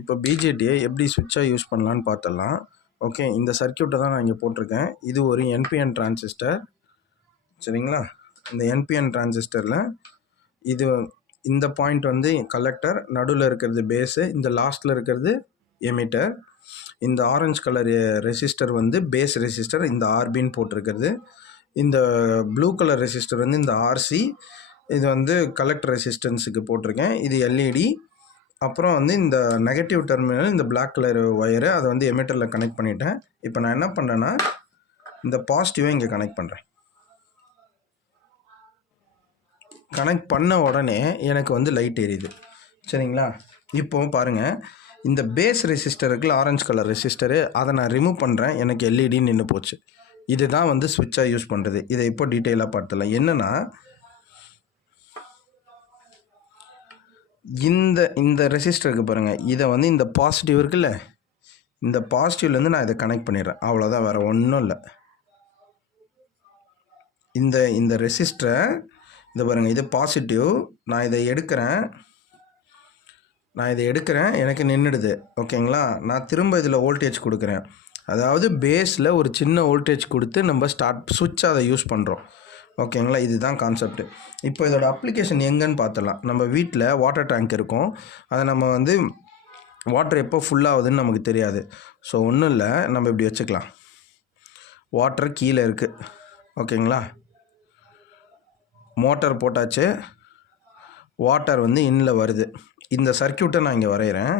இப்போ பிஜேடியை எப்படி சுவிட்சாக யூஸ் பண்ணலான்னு பார்த்தலாம். ஓகே, இந்த சர்க்கியூட்டை தான் நான் இங்கே போட்டிருக்கேன். இது ஒரு என்பிஎன் டிரான்சிஸ்டர், சரிங்களா? இந்த என்பிஎன் டிரான்சிஸ்டரில் இது இந்த பாயிண்ட் வந்து கலெக்டர், நடுவில் இருக்கிறது பேஸு, இந்த லாஸ்ட்டில் இருக்கிறது எமிட்டர். இந்த ஆரஞ்சு கலர் ரெசிஸ்டர் வந்து பேஸ் ரெசிஸ்டர், இந்த ஆர்பின்னு போட்டிருக்கிறது. இந்த ப்ளூ கலர் ரெசிஸ்டர் வந்து இந்த ஆர்சி, இது வந்து கலெக்டர் ரெசிஸ்டன்ஸுக்கு போட்டிருக்கேன். இது எல்இடி. அப்புறம் வந்து இந்த நெகட்டிவ் டெர்மினல், இந்த பிளாக் கலர் ஒயரு, அதை வந்து எமிட்டரில் கனெக்ட் பண்ணிட்டேன். இப்போ நான் என்ன பண்ணுறேன்னா இந்த பாசிட்டிவை இங்கே கனெக்ட் பண்ணுறேன். கனெக்ட் பண்ண உடனே எனக்கு வந்து லைட் எரியுது, சரிங்களா? இப்போ பாருங்கள், இந்த பேஸ் ரெசிஸ்டர் இருக்குல்ல, ஆரஞ்சு கலர் ரெசிஸ்டரு, அதை நான் ரிமூவ் பண்ணுறேன். எனக்கு எல்இடி நின்று போச்சு. இதுதான் வந்து ஸ்விட்சாக யூஸ் பண்ணுறது. இதை இப்போ டீட்டெயிலாக பார்த்துலாம். என்னென்னா இந்த ரெசிஸ்டருக்கு பாருங்கள், இதை வந்து இந்த பாசிட்டிவ் இருக்குல்ல, இந்த பாசிட்டிவ்லேருந்து நான் இதை கனெக்ட் பண்ணிடுறேன். அவ்வளோதான், வேறு ஒன்றும் இல்லை. இந்த ரெசிஸ்டரை இதை பாருங்கள், இது பாசிட்டிவ். நான் இதை எடுக்கிறேன், எனக்கு நின்றுடுது. ஓகேங்களா? நான் திரும்ப இதில் வோல்டேஜ் கொடுக்குறேன். அதாவது பேஸில் ஒரு சின்ன வோல்டேஜ் கொடுத்து நம்ம சுவிட்சாக அதை யூஸ் பண்ணுறோம். ஓகேங்களா? இதுதான் கான்செப்ட். இப்போ இதோட அப்ளிகேஷன் எங்கன்னு பார்த்தலாம். நம்ம வீட்டில் வாட்டர் டேங்க் இருக்கும். அதை நம்ம வந்து வாட்டர் எப்போ ஃபுல்லாகுதுன்னு நமக்கு தெரியாது. ஸோ ஒன்றும் இல்லை, நம்ம இப்படி வச்சுக்கலாம். வாட்டர் கீழே இருக்குது, ஓகேங்களா? மோட்டார் போட்டாச்சு, வாட்டர் வந்து இன்னில் வருது. இந்த சர்க்கியூட்டை நான் இங்கே வரைகிறேன்.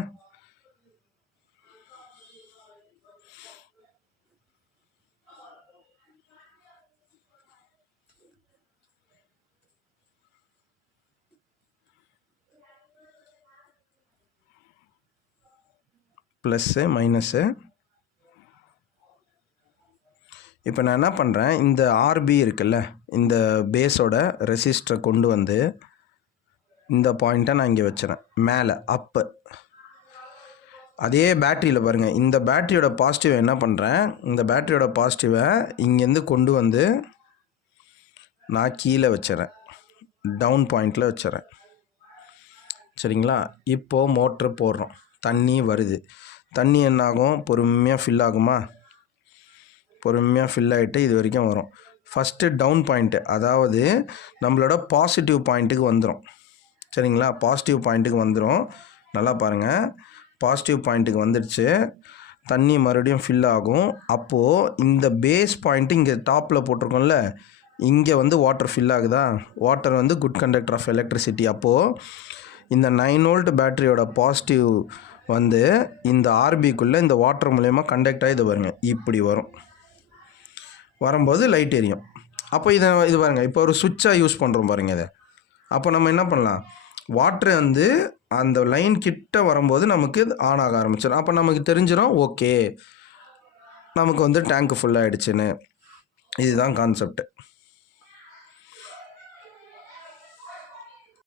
Plus minus. இப்போ நான் என்ன பண்ணுறேன், இந்த ஆர்பி இருக்குல்ல, இந்த பேஸோட ரெசிஸ்டரை கொண்டு வந்து இந்த பாயிண்ட்டை நான் இங்கே வச்சுறேன், மேலே அப்பு. அதே பேட்டரியில் பாருங்கள், இந்த பேட்டரியோட பாசிட்டிவை என்ன பண்ணுறேன், இந்த பேட்டரியோட பாசிட்டிவை இங்கேருந்து கொண்டு வந்து நான் கீழே வச்சுறேன், டவுன் பாயிண்டில் வச்சுறேன், சரிங்களா? இப்போது மோட்ரு போடுறோம், தண்ணி வருது. தண்ணி என்னாகும், பொறுமையாக ஃபில் ஆகுமா? பொறுமையாக ஃபில் ஆகிட்டு இது வரைக்கும் வரும். ஃபஸ்ட்டு டவுன் பாயிண்ட்டு, அதாவது நம்மளோட பாசிட்டிவ் பாயிண்ட்டுக்கு வந்துடும், சரிங்களா? பாசிட்டிவ் பாயிண்ட்டுக்கு வந்துடும். நல்லா பாருங்கள், பாசிட்டிவ் பாயிண்ட்டுக்கு வந்துடுச்சு. தண்ணி மறுபடியும் ஃபில் ஆகும். அப்போது இந்த பேஸ் பாயிண்ட்டு இங்கே டாப்பில் போட்டிருக்கோம்ல, இங்கே வந்து வாட்டர் ஃபில் ஆகுதா? வாட்டர் வந்து குட் கண்டக்டர் ஆஃப் எலக்ட்ரிசிட்டி. அப்போது இந்த 9 வோல்ட் பேட்டரியோட பாசிட்டிவ் வந்து இந்த ஆர்பிக்குள்ளே இந்த வாட்டர் மூலயமா கண்டக்ட் ஆகி இது பாருங்க இப்படி வரும். வரும்போது லைட் எரியும். அப்போ இது பாருங்கள், இப்போ ஒரு சுவிட்சாக யூஸ் பண்ணுறோம் பாருங்கள் இதை. அப்போ நம்ம என்ன பண்ணலாம், வாட்ரு வந்து அந்த லைன் கிட்ட வரும்போது நமக்கு ஆன் ஆக ஆரம்பிச்சிடும். அப்போ நமக்கு தெரிஞ்சிடும், ஓகே நமக்கு வந்து டேங்க்கு ஃபுல்லாகிடுச்சுன்னு. இதுதான் கான்செப்ட்.